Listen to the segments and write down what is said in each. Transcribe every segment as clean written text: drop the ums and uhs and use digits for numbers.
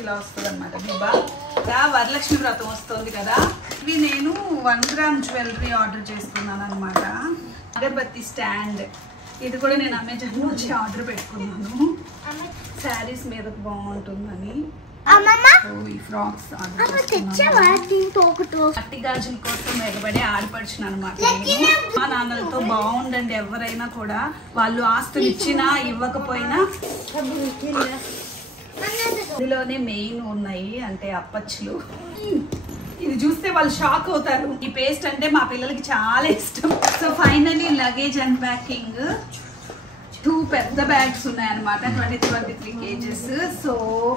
ఇలా వస్తుంది అనమాట బిబ్బా. వరలక్ష్మి వ్రతం వస్తుంది కదా, ఇవి నేను 1 గ్రామ్ జ్యువెలరీ ఆర్డర్ చేసుకున్నాను అనమాట. అగరబత్తి స్టాండ్, ఇది కూడా నేను అమెజాన్ నుంచి ఆర్డర్ పెట్టుకున్నాను. శారీస్ మీద బాగుంటుందని ఈ ఫ్రాక్స్ ఆర్డర్ చేసుకున్నాను. మట్టి గాజుల కోసం ఎగబడి ఆడపడుచును అనమాట. మా నాన్నలతో బాగుండండి, ఎవరైనా కూడా వాళ్ళు ఆస్తులు ఇచ్చినా ఇవ్వకపోయినా ఇందులోనే మెయిన్ ఉన్నాయి అంటే అప్పచ్చులు. ఇది చూస్తే వాళ్ళు షాక్ అవుతారు. ఈ పేస్ట్ అంటే మా పిల్లలకి చాలా ఇష్టం. So finally luggage unpacking. 2 పెద్ద బ్యాగ్స్ ఉన్నాయన్నమాట, 23 కేజెస్. సో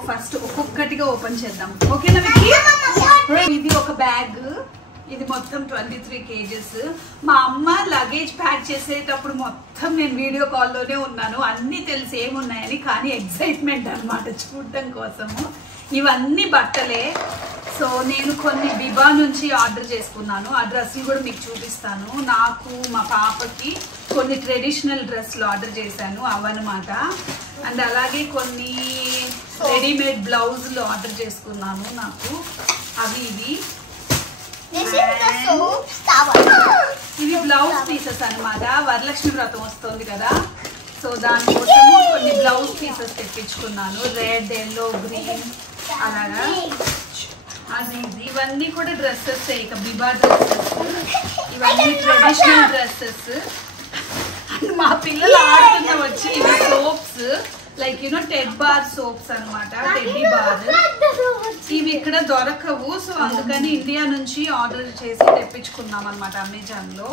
ఫస్ట్ ఒక్కొక్కటిగా ఓపెన్ చేద్దాం, ఓకేనా? ఇది ఒక బ్యాగ్, ఇది మొత్తం 23 కేజెస్. మా అమ్మ లగేజ్ ప్యాక్ చేసేటప్పుడు మొత్తం నేను వీడియో కాల్లోనే ఉన్నాను, అన్నీ తెలిసి ఏమున్నాయని. కానీ ఎక్సైట్మెంట్ అనమాట చూడటం కోసము. ఇవన్నీ బట్టలే. సో నేను కొన్ని బిబా నుంచి ఆర్డర్ చేసుకున్నాను. ఆ డ్రెస్సులు కూడా మీకు చూపిస్తాను. నాకు మా పాపకి కొన్ని ట్రెడిషనల్ డ్రెస్సులు ఆర్డర్ చేశాను, అవన్నమాట. అండ్ అలాగే కొన్ని రెడీమేడ్ బ్లౌజులు ఆర్డర్ చేసుకున్నాను నాకు, అవి ఇవి. ఇవి బ్లౌజ్ పీసెస్ అనమాట. వరలక్ష్మి వ్రతం వస్తుంది కదా, సో దానికోసం కొన్ని బ్లౌజ్ పీసెస్ తెప్పించుకున్నాను. రెడ్, ఎల్లో, గ్రీన్ అలాగా. అది ఇవన్నీ కూడా డ్రెస్సెస్, ఇక బిబా డ్రెస్సెస్, ఇవన్నీ ట్రెడిషనల్ డ్రెస్సెస్. మా పిల్లలు ఆడుతున్న వచ్చి ఇవి soaps, like you know Teddy bar soaps అనమాట, టెడ్డీ బార్. ఇవి ఇక్కడ దొరకవు, సో అందుకని ఇండియా నుంచి ఆర్డర్ చేసి తెప్పించుకున్నాం అనమాట అమెజాన్ లో.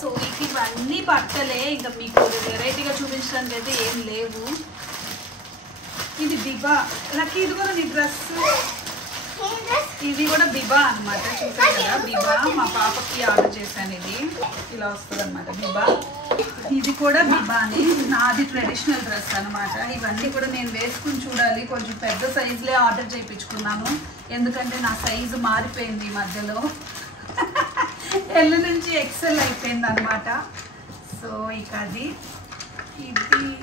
సో ఇవన్నీ బట్టలే, ఇంకా మీకు వెరైటీగా చూపించడానికి అయితే ఏం లేవు. ఇది బిబా. లక్కీ ఇది కూడా నీ డ్రెస్, ఇది కూడా బిబా అనమాట. చూసారు కదా బిబా, మా పాపకి ఆర్డర్ చేశాను. ఇది ఇలా వస్తుంది అనమాట బిబా. ఇది కూడా బిబాని, నాది ట్రెడిషనల్ డ్రెస్ అనమాట. ఇవన్నీ కూడా నేను వేసుకుని చూడాలి. కొంచెం పెద్ద సైజులే ఆర్డర్ చేయించుకున్నాను, ఎందుకంటే నా సైజు మారిపోయింది ఈ మధ్యలో. ఎల్ నుంచి ఎక్సెల్ అయిపోయింది అనమాట. సో ఇక అది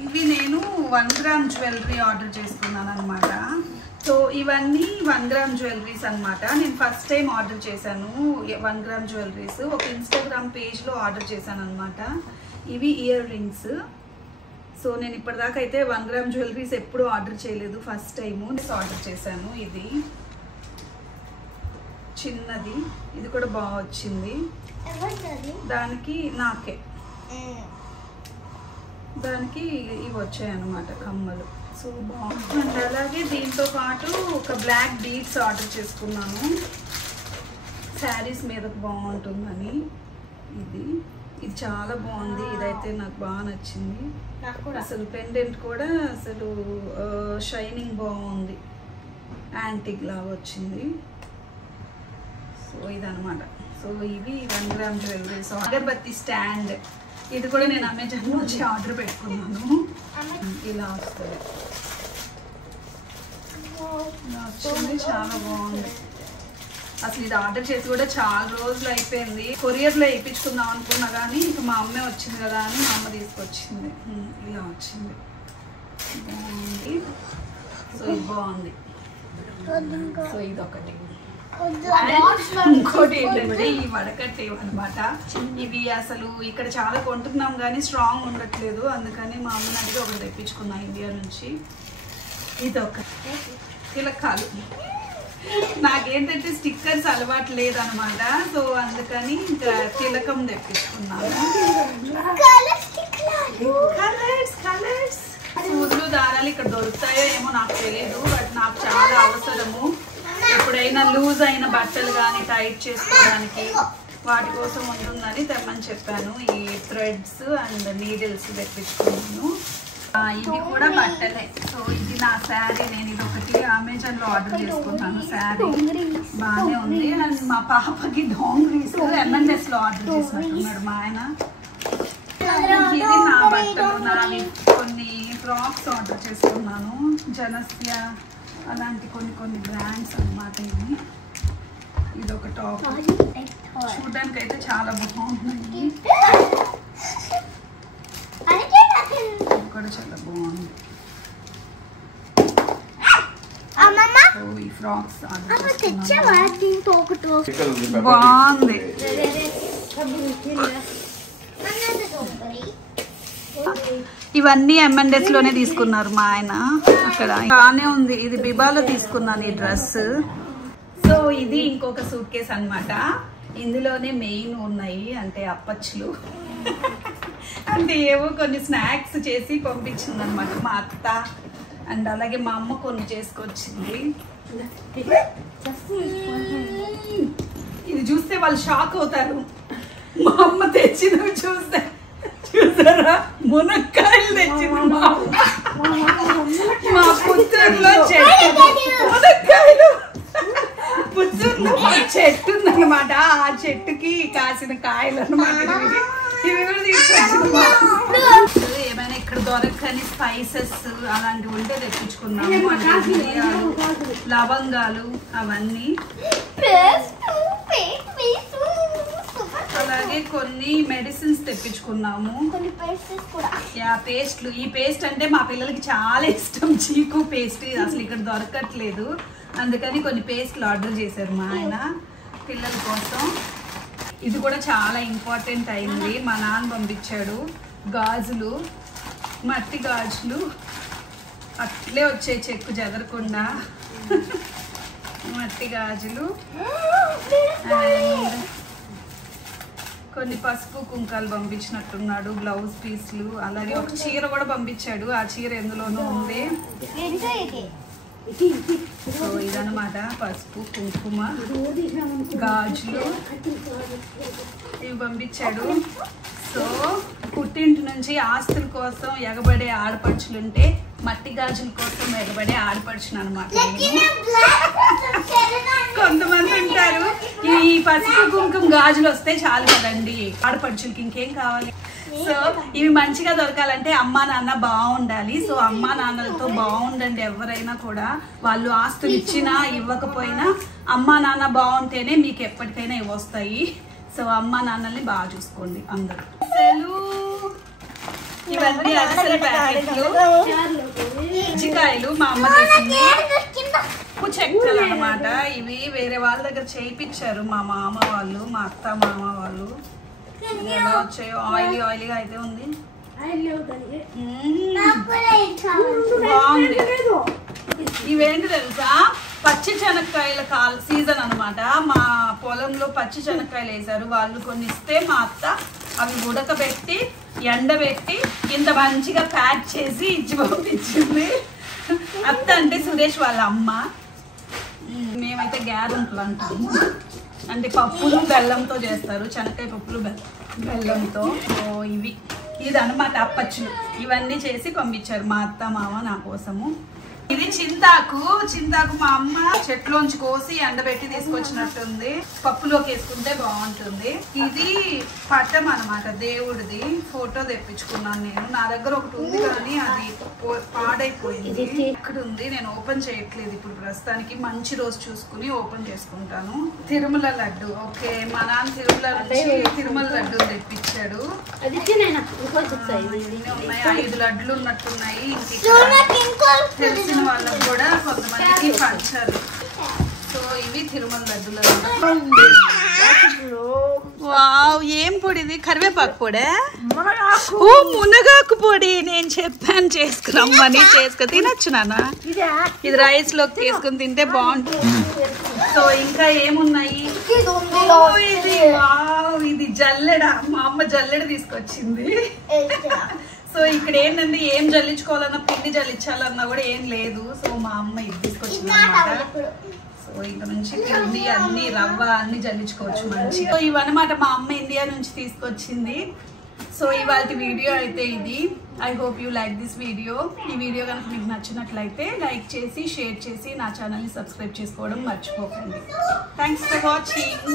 ఇవి నేను 1 గ్రామ్ జ్యువెలరీ ఆర్డర్ చేసుకున్నాను అనమాట. సో ఇవన్నీ 1 గ్రామ్ జ్యువెలరీస్ అనమాట. నేను ఫస్ట్ టైం ఆర్డర్ చేశాను 1 గ్రామ్ జ్యువెలరీస్. ఒక ఇన్స్టాగ్రామ్ పేజ్లో ఆర్డర్ చేశాను అనమాట. ఇవి ఇయర్ రింగ్స్. సో నేను ఇప్పటిదాకా అయితే 1 గ్రామ్ జ్యువెలరీస్ ఎప్పుడు ఆర్డర్ చేయలేదు, ఫస్ట్ టైము ఆర్డర్ చేశాను. ఇది చిన్నది, ఇది కూడా బాగా వచ్చింది. దానికి నాకే దానికి ఇవి వచ్చాయి అన్నమాట కమ్మలు. సో బాగుంది. అలాగే దీంతో పాటు ఒక బ్లాక్ బీడ్స్ ఆర్డర్ చేసుకున్నాను, శారీస్ మీద బాగుంటుందని. ఇది చాలా బాగుంది, ఇదైతే నాకు బాగా నచ్చింది. అసలు పెండెంట్ కూడా అసలు షైనింగ్ బాగుంది, యాంటిక్ లాగా వచ్చింది. సో ఇదనమాట. సో ఇవి 1 గ్రామ్ జ్యువెలరీస్. అగరబత్తి స్టాండ్, ఇది కూడా నేను అమెజాన్ నుంచి ఆర్డర్ పెట్టుకున్నాను. ఇలా వస్తుంది, చాలా బాగుంది. అసలు ఇది ఆర్డర్ చేసి కూడా చాలా రోజులు అయిపోయింది. కొరియర్లో వేయించుకుందాం అనుకున్నా కానీ ఇంకా మా అమ్మే వచ్చింది కదా అని మా అమ్మ తీసుకొచ్చింది. ఇలా వచ్చింది, బాగుంది. సో ఇది బాగుంది. సో ఇదొకటి. ఇంకోటి ఏంటంటే ఈ వడకట్టి అనమాట. ఇవి అసలు ఇక్కడ చాలా కొంటున్నాం కానీ స్ట్రాంగ్ ఉండట్లేదు, అందుకని మా అమ్మని అడిగి ఒకటి తెప్పించుకున్నాం ఇండియా నుంచి. ఇదొక తిలకాలు. నాకేంటంటే స్టిక్కర్స్ అలవాటు లేదనమాట, సో అందుకని ఇంకా తిలకం తెప్పించుకున్నాను. సూదులు దారాలు ఇక్కడ దొరుకుతాయో ఏమో నాకు తెలియదు, బట్ నాకు చాలా అవసరము. ఎప్పుడైనా లూజ్ అయిన బట్టలు కానీ టైట్ చేసుకోవడానికి వాటి కోసం ఉంటుందని తెమ్మని చెప్పాను. ఈ థ్రెడ్స్ అండ్ నీడిల్స్ తెప్పించుకున్నాను. ఇది కూడా బట్టలే. సో ఇది నా శారీ, నేను ఇది ఒకటి అమెజాన్లో ఆర్డర్ చేసుకున్నాను. శారీ బాగానే ఉంది. అండ్ మా పాపకి డాంగ్రీస్ MNSలో ఆర్డర్ చేసినట్టున్నాడు మా ఆయన. ఇది నా బట్టలు, నావి కొన్ని ఫ్రాక్స్ ఆర్డర్ చేసుకున్నాను. జనస్య అలాంటి కొన్ని బ్రాండ్స్ అన్నమాట. ఇది ఒక టాప్, చూడడానికి అయితే చాలా బాగుంది. కూడా చాలా బాగుంది. ఈ ఫ్రాక్స్ బాగుంది. బాగుంది. ఇవన్నీ M&S లోనే తీసుకున్నారు మా ఆయన. అక్కడ బాగానే ఉంది. ఇది బిబాలో తీసుకున్నాను ఈ డ్రెస్. సో ఇది ఇంకొక సూట్ కేస్ అన్నమాట. ఇందులోనే మెయిన్ ఉన్నాయి అంటే అప్పచ్చులు అంటే ఏవో కొన్ని స్నాక్స్ చేసి పంపించింది అనమాట మా అత్త. అండ్ అలాగే మా అమ్మ కొన్ని చేసుకొచ్చింది. ఇది చూస్తే వాళ్ళు షాక్ అవుతారు. మా అమ్మ తెచ్చినవి చూసారా, మునక్కాయలు తెచ్చింది మా అమ్మ. మా పుత్తూరులో చెట్టు మునక్కాయలు, పుత్తూరులో చెట్టు ఉందన్నమాట. ఆ చెట్టుకి కాసిన కాయలు అన్నమాట. ఇవి కూడా తీసుకొచ్చింది. ఏమైనా ఇక్కడ దొరకని స్పైసెస్ అలాంటివి ఉంటే తెప్పించుకున్నాము. అంటే మిరియాలు, లవంగాలు అవన్నీ. అలాగే కొన్ని మెడిసిన్స్ తెప్పించుకున్నాము. పేస్ట్లు. ఈ పేస్ట్ అంటే మా పిల్లలకి చాలా ఇష్టం. చీకు పేస్ట్ అసలు ఇక్కడ దొరకట్లేదు. అందుకని కొన్ని పేస్ట్లు ఆర్డర్ చేశారు మా ఆయన పిల్లల కోసం. ఇది కూడా చాలా ఇంపార్టెంట్ అయింది. మా నాన్న పంపించాడు. గాజులు, మట్టి గాజులు అట్లే వచ్చే చెక్కు చెదరకుండా మట్టి గాజులు. అండ్ కొన్ని పసుపు కుంకాలు పంపించినట్టున్నాడు, బ్లౌజ్ పీస్లు. అలాగే ఒక చీర కూడా పంపించాడు. ఆ చీర ఎందులోనూ ఉంది. సో ఇదన్నమాట పసుపు, కుంకుమ, గాజులు ఇవి పంపించాడు. సో పుట్టింటి నుంచి ఆస్తుల కోసం ఎగబడే ఆడపడుచులుంటే మట్టి గాజుల కోసం ఎగబడే ఆడపడుచును అనమాట. కొంతమంది ఉంటారు ఈ పసుపు కుంకుమ గాజులు వస్తే చాలు కదండి ఆడపడుచులకి, ఇంకేం కావాలి. సో ఇవి మంచిగా దొరకాలంటే అమ్మా నాన్న బాగుండాలి. సో అమ్మా నాన్నలతో బాగుండండి. ఎవరైనా కూడా వాళ్ళు ఆస్తులు ఇచ్చినా ఇవ్వకపోయినా అమ్మా నాన్న బాగుంటేనే మీకు ఎప్పటికైనా ఇవి వస్తాయి. సో అమ్మా నాన్నల్ని బాగా చూసుకోండి అందరూ. ఇవన్నీ అరిసెల ప్యాకెట్లు, కజ్జికాయలు మా అమ్మ చేసింది. చెక్కలు అన్నమాట. ఇవి వేరే వాళ్ళ దగ్గర చేయించారు మా మామ వాళ్ళు, మా అత్త మామ వాళ్ళు. ఎలా వచ్చాయో ఆయిలీగా అయితే ఉంది. బాగుంది. ఇవేంటి తెలుసా, పచ్చి శనక్కాయల సీజన్ అనమాట. మా పొలంలో పచ్చి శనక్కాయలు వేసారు వాళ్ళు. కొన్ని ఇస్తే మా అత్త అవి ఉడకబెట్టి ఎండబెట్టి ఇంత మంచిగా ప్యాక్ చేసి ఇచ్చి పంపించింది. అత్త అంటే సురేష్ వాళ్ళ అమ్మ. మేమైతే గ్యారెంట్లు అంటాము. అంటే పప్పులు బెల్లంతో చేస్తారు, శనక్కాయ పప్పులు బెల్లంతో. ఇది అనమాట అప్పచ్చులు. ఇవన్నీ చేసి పంపించారు మా అత్త మామ నా కోసము. ఇది చింతాకు మా అమ్మ చెట్లోంచి కోసి ఎండబెట్టి తీసుకొచ్చినట్టుంది. పప్పులోకి వేసుకుంటే బాగుంటుంది. ఇది పట్టం అనమాట దేవుడిది. ఫోటో తెప్పించుకున్నాను నేను. నా దగ్గర ఒకటి ఉంది కానీ అది పాడైపోయింది. ఇక్కడ ఉంది, నేను ఓపెన్ చేయట్లేదు ఇప్పుడు ప్రస్తుతానికి. మంచి రోజు చూసుకుని ఓపెన్ చేసుకుంటాను. తిరుమల లడ్డు. ఓకే, మా నాన్న తిరుమల లడ్డు తెప్పించాడు. ఉన్నాయి 5 లడ్లు ఉన్నట్టున్నాయి. తెలిసిన వాళ్ళకు కూడా కొంతమందికి పంచారు. సో ఇవి తిరుమల లడ్డులు. వావ్, ఏం పొడి ఇది? కరివేపాకు పొడే? ఓ మునగాకు పొడి. నేను చెప్పాను చేసుకురమ్మని. తినొచ్చు నాన్న. ఇది రైస్ లోకి తీసుకుని తింటే బాగుంటుంది. సో ఇంకా ఏమున్నాయి? ఇది జల్లెడ. మా అమ్మ జల్లెడ తీసుకొచ్చింది. సో ఇక్కడ ఏంటంటే ఏం జల్లించుకోవాలన్నా, పిండి జల్లించాలన్నా కూడా ఏం లేదు. సో మా అమ్మ ఇది తీసుకొచ్చింది అనమాట. సో ఇంక నుంచి పిండి అన్ని రవ్వ అన్ని జల్లించుకోవచ్చు మంచిగా. సో ఇవన్నమాట మా అమ్మ ఇండియా నుంచి తీసుకొచ్చింది. సో ఇవాళ వీడియో అయితే ఇది. I hope you like this video. ఈ వీడియో కనుక మీకు నచ్చినట్లయితే లైక్ చేసి, షేర్ చేసి నా ఛానల్ని సబ్స్క్రైబ్ చేసుకోవడం మర్చిపోకండి. Thanks for watching.